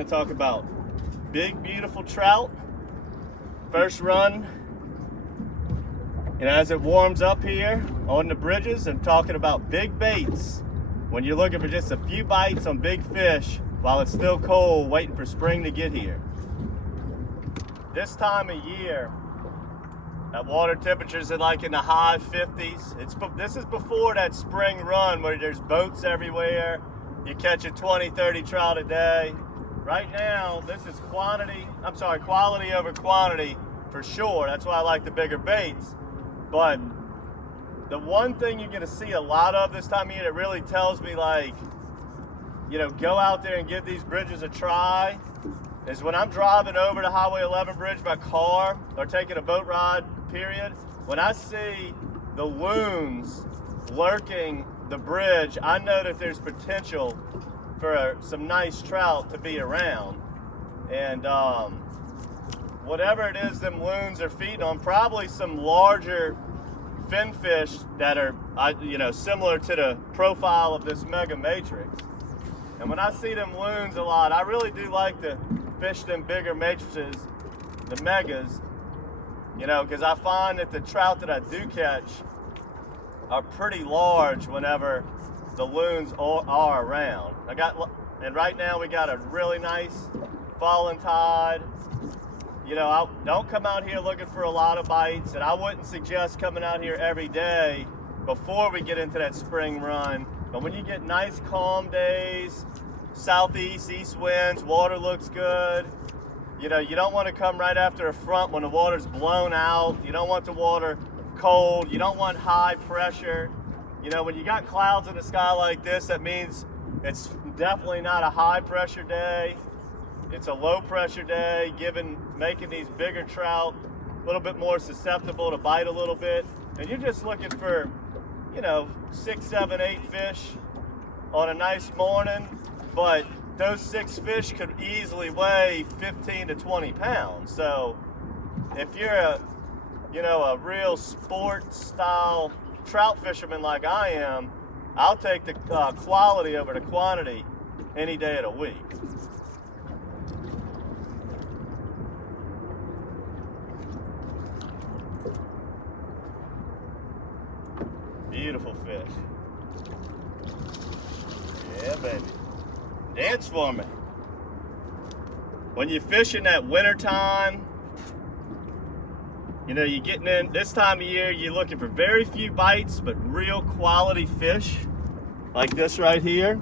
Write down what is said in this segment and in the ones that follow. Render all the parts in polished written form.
going to talk about big, beautiful trout. First run, as it warms up here on the bridges, I'm talking about big baits. When you're looking for just a few bites on big fish while it's still cold, waiting for spring to get here. This time of year, that water temperatures are like in the high 50s. This is before that spring run where there's boats everywhere. You catch a 20, 30 trout a day. Right now, this is quality over quantity for sure. That's why I like the bigger baits. But the one thing you're gonna see a lot of this time of year that really tells me, like, go out there and give these bridges a try, is when I'm driving over the Highway 11 bridge by car or taking a boat ride, period, when I see the loons lurking the bridge, I know that there's potential for some nice trout to be around. And whatever it is them loons are feeding on, probably some larger fin fish that are similar to the profile of this mega matrix. And when I see them loons a lot, I really do like to fish them bigger matrices, the megas, because I find that the trout that I do catch are pretty large whenever the loons are around. And right now we got a really nice falling tide. I don't come out here looking for a lot of bites, and I wouldn't suggest coming out here every day before we get into that spring run. But when you get nice calm days, southeast, east winds, water looks good, you don't want to come right after a front when the water's blown out. You don't want the water cold. You don't want high pressure. When you got clouds in the sky like this, that means it's definitely not a high pressure day. It's a low pressure day, making these bigger trout a little bit more susceptible to bite a little bit. And you're just looking for, 6, 7, 8 fish on a nice morning, but those 6 fish could easily weigh 15 to 20 pounds. So if you're a real sport style trout fisherman like I am, I'll take the quality over the quantity any day of the week. Beautiful fish. Yeah, baby. Dance for me. When you're fishing that winter time, you're getting in this time of year, you're looking for very few bites, but real quality fish like this right here.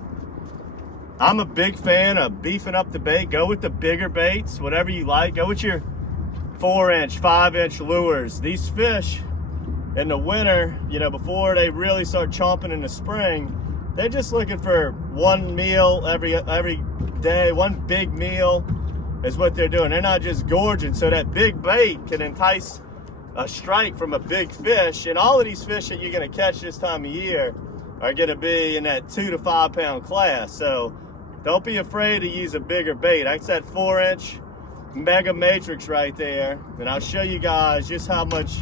I'm a big fan of beefing up the bait. Go with the bigger baits, whatever you like. Go with your 4-inch, 5-inch lures. These fish in the winter, before they really start chomping in the spring, they're just looking for one meal every day. One big meal is what they're doing. They're not just gorging. So that big bait can entice a strike from a big fish. And all of these fish that you're going to catch this time of year are going to be in that 2 to 5 pound class. So don't be afraid to use a bigger bait. That's that 4-inch mega matrix right there. And I'll show you guys just how much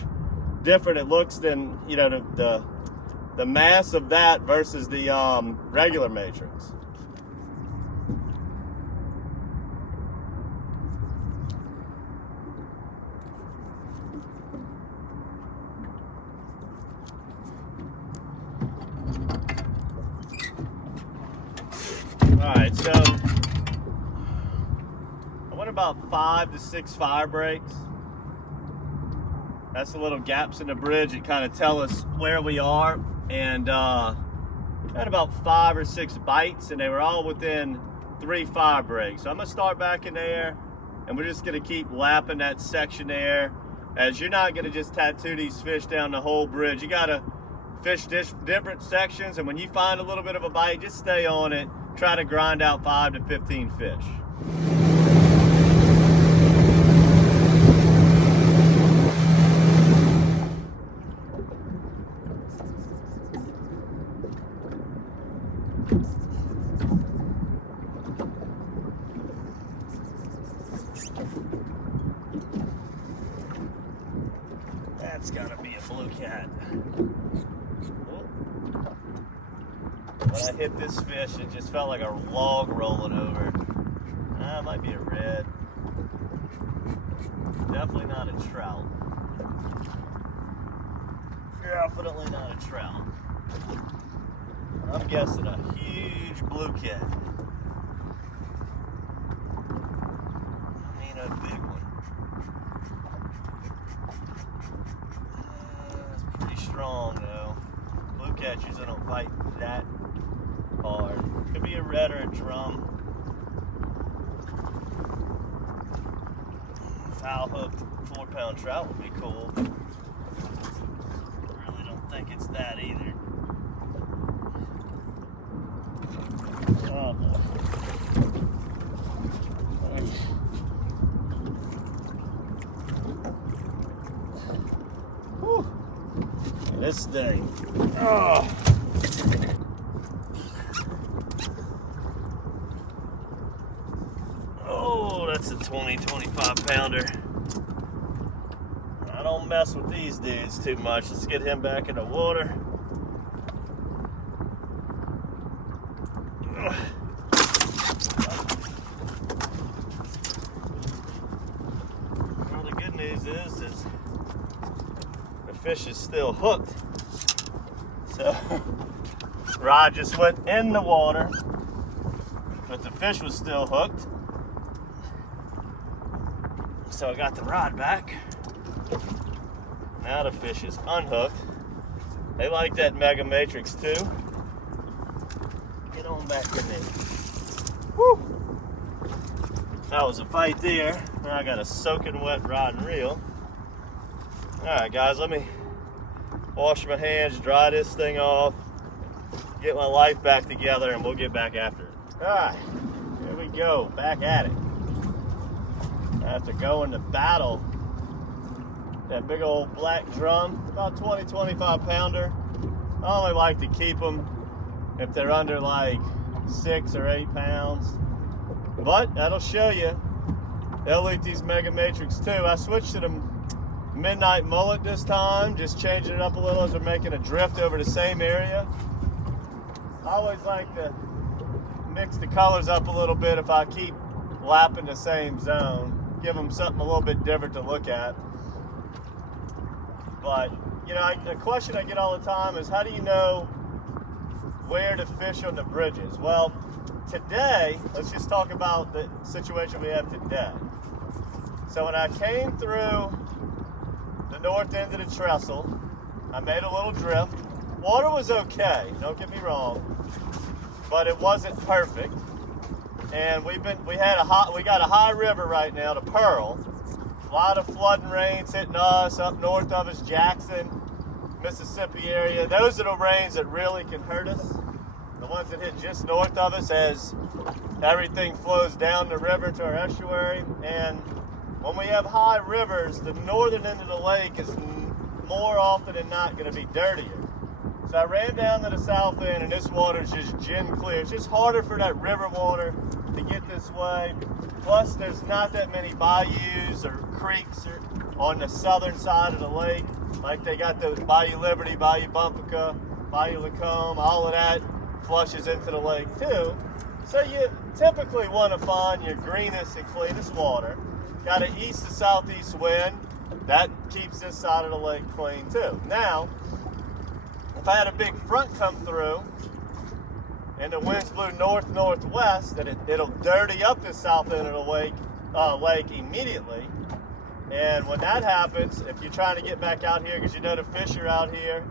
different it looks than the mass of that versus the regular matrix. All right, so I went about 5 to 6 fire breaks. That's the little gaps in the bridge that kind of tell us where we are. And had about 5 or 6 bites, and they were all within 3 fire breaks. So I'm gonna start back in there, and we're just gonna keep lapping that section there, as you're not gonna just tattoo these fish down the whole bridge. You gotta fish different sections, and when you find a little bit of a bite, just stay on it. Try to grind out 5 to 15 fish. That's gotta be a blue cat. When I hit this fish, it just felt like a log rolling over. That might be a red. Definitely not a trout. Definitely not a trout. I'm guessing a huge blue cat. I mean a big one. It's pretty strong though. Blue cats usually don't fight that hard. Could be a red or a drum. Foul hooked 4-pound trout would be cool. Really don't think it's that either. Oh boy. Whew. This thing. Oh. Oh, that's a 20-25 pounder. I don't mess with these dudes too much. Let's get him back in the water. Well, the good news is the fish is still hooked. So, rod just went in the water, but the fish was still hooked. So I got the rod back. Now the fish is unhooked. They like that Mega Matrix too. Get on back in there. Woo! That was a fight there. Now I got a soaking wet rod and reel. Alright guys, let me wash my hands, dry this thing off, get my life back together, and we'll get back after it. Alright, here we go, back at it. After going to battle that big old black drum, about 20-25 pounder. I only like to keep them if they're under like 6 or 8 pounds, but that'll show you they'll eat these Mega Matrix too. I switched to them midnight mullet this time, just changing it up a little as we're making a drift over the same area. I always like to mix the colors up a little bit if I keep lapping the same zone. Give them something a little bit different to look at. But, you know, the question I get all the time is, how do you know where to fish on the bridges? Well, today, let's just talk about the situation we have today. So when I came through the north end of the trestle, I made a little drift. Water was okay, don't get me wrong, but it wasn't perfect. And we got a high river right now, the Pearl. A lot of flooding rains hitting us up north of us, Jackson, Mississippi area. Those are the rains that really can hurt us. The ones that hit just north of us as everything flows down the river to our estuary. And when we have high rivers, the northern end of the lake is more often than not going to be dirtier. So I ran down to the south end, and this water is just gin clear. It's just harder for that river water to get this way. Plus, there's not that many bayous or creeks on the southern side of the lake. Like they got the Bayou Liberty, Bayou Bumpaka, Bayou Lacombe, all of that flushes into the lake too. So you typically want to find your greenest and cleanest water. Got an east to southeast wind. That keeps this side of the lake clean too. Now, if I had a big front come through and the winds blew north-northwest, then it'll dirty up the south end of the lake immediately. And when that happens, if you're trying to get back out here because you know the fish are out here,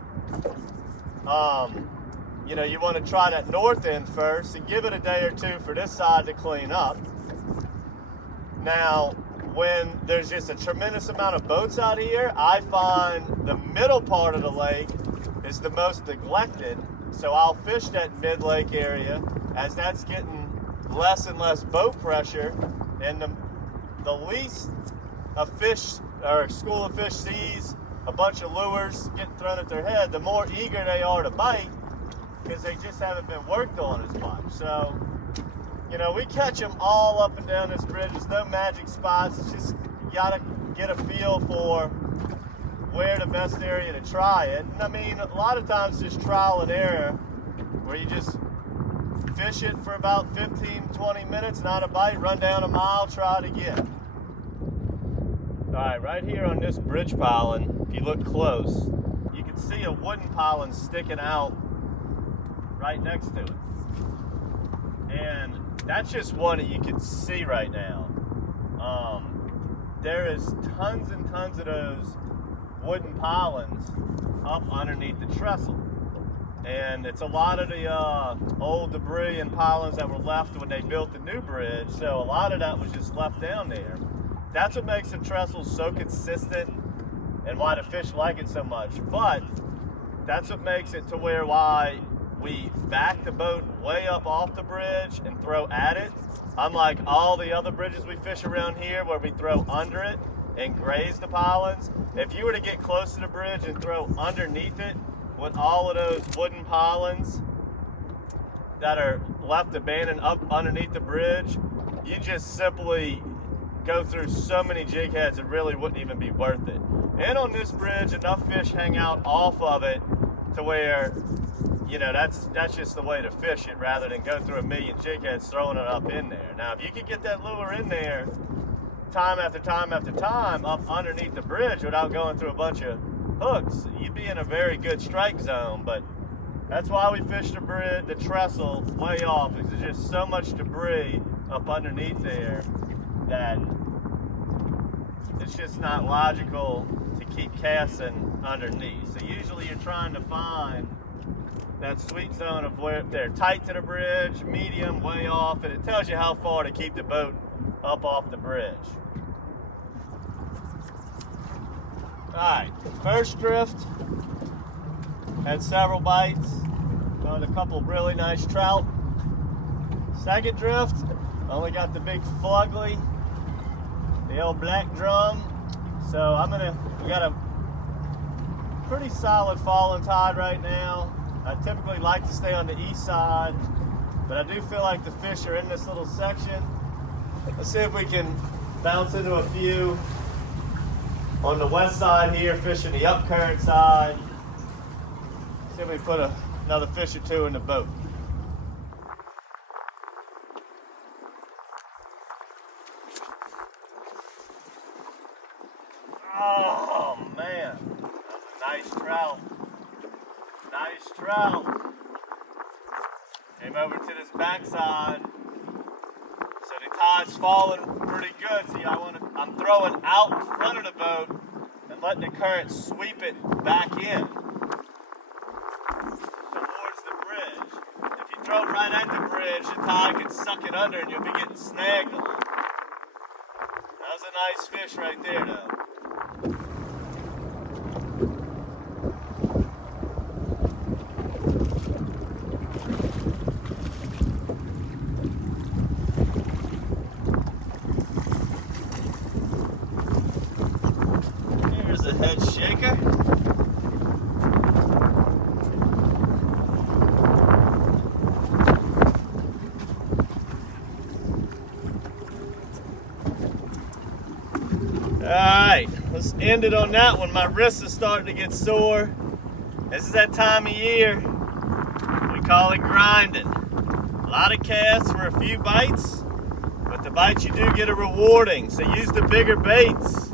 you know, you want to try that north end first and give it a day or two for this side to clean up. Now, when there's just a tremendous amount of boats out here, I find the middle part of the lake is the most neglected, so I'll fish that mid-lake area as that's getting less and less boat pressure, and the least a fish or a school of fish sees a bunch of lures getting thrown at their head, the more eager they are to bite because they just haven't been worked on as much. So, you know, we catch them all up and down this bridge. There's no magic spots. It's just you gotta get a feel for where the best area to try it. And I mean, a lot of times just trial and error, where you just fish it for about 15-20 minutes, not a bite, run down a mile, try it again. Alright, right here on this bridge piling, if you look close, you can see a wooden piling sticking out right next to it. And that's just one that you can see right now. There is tons and tons of those wooden pilings up underneath the trestle. And it's a lot of the old debris and pilings that were left when they built the new bridge. So a lot of that was just left down there. That's what makes the trestle so consistent and why the fish like it so much. But that's what makes it to why we back the boat way up off the bridge and throw at it. Unlike all the other bridges we fish around here where we throw under it and graze the pilings. If you were to get close to the bridge and throw underneath it with all of those wooden pilings that are left abandoned up underneath the bridge, you just simply go through so many jig heads it really wouldn't even be worth it. And on this bridge, enough fish hang out off of it to where, you know, that's just the way to fish it rather than go through a million jig heads throwing it up in there. Now, if you could get that lure in there time after time after time up underneath the bridge without going through a bunch of hooks, you'd be in a very good strike zone. But that's why we fish the bridge, the trestle way off, because there's just so much debris up underneath there that it's just not logical to keep casting underneath. So usually you're trying to find that sweet zone of where they're tight to the bridge, medium, way off, and it tells you how far to keep the boat up off the bridge. Alright, first drift had several bites, found a couple really nice trout. Second drift, only got the big fugly, the old black drum. So we got a pretty solid falling tide right now. I typically like to stay on the east side, but I do feel like the fish are in this little section. Let's see if we can bounce into a few on the west side here, fishing the upcurrent side. See if we put another fish or two in the boat. Oh man, that's a nice trout. Nice trout. Came over to this backside. So the tide's falling pretty good. See, I'm throwing out in front of the boat and letting the current sweep it back in towards the bridge. If you throw it right at the bridge, the tide can suck it under and you'll be getting snagged a lot. That was a nice fish right there though. The head shaker. Alright, let's end it on that one. My wrist is starting to get sore. This is that time of year. We call it grinding. A lot of casts for a few bites, but the bites you do get are rewarding. So use the bigger baits.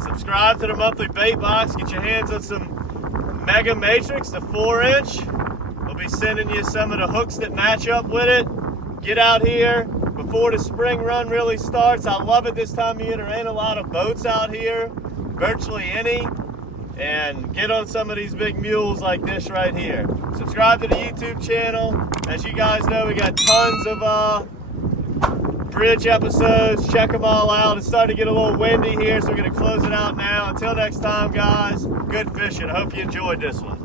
Subscribe to the monthly bait box. Get your hands on some Mega Matrix, the 4-inch. We'll be sending you some of the hooks that match up with it. Get out here before the spring run really starts. I love it this time of year. There ain't a lot of boats out here, virtually any. And get on some of these big mules like this right here. Subscribe to the YouTube channel. As you guys know, we got tons of bridge episodes. Check them all out. It's starting to get a little windy here, so we're going to close it out now. Until next time, guys, good fishing. I hope you enjoyed this one.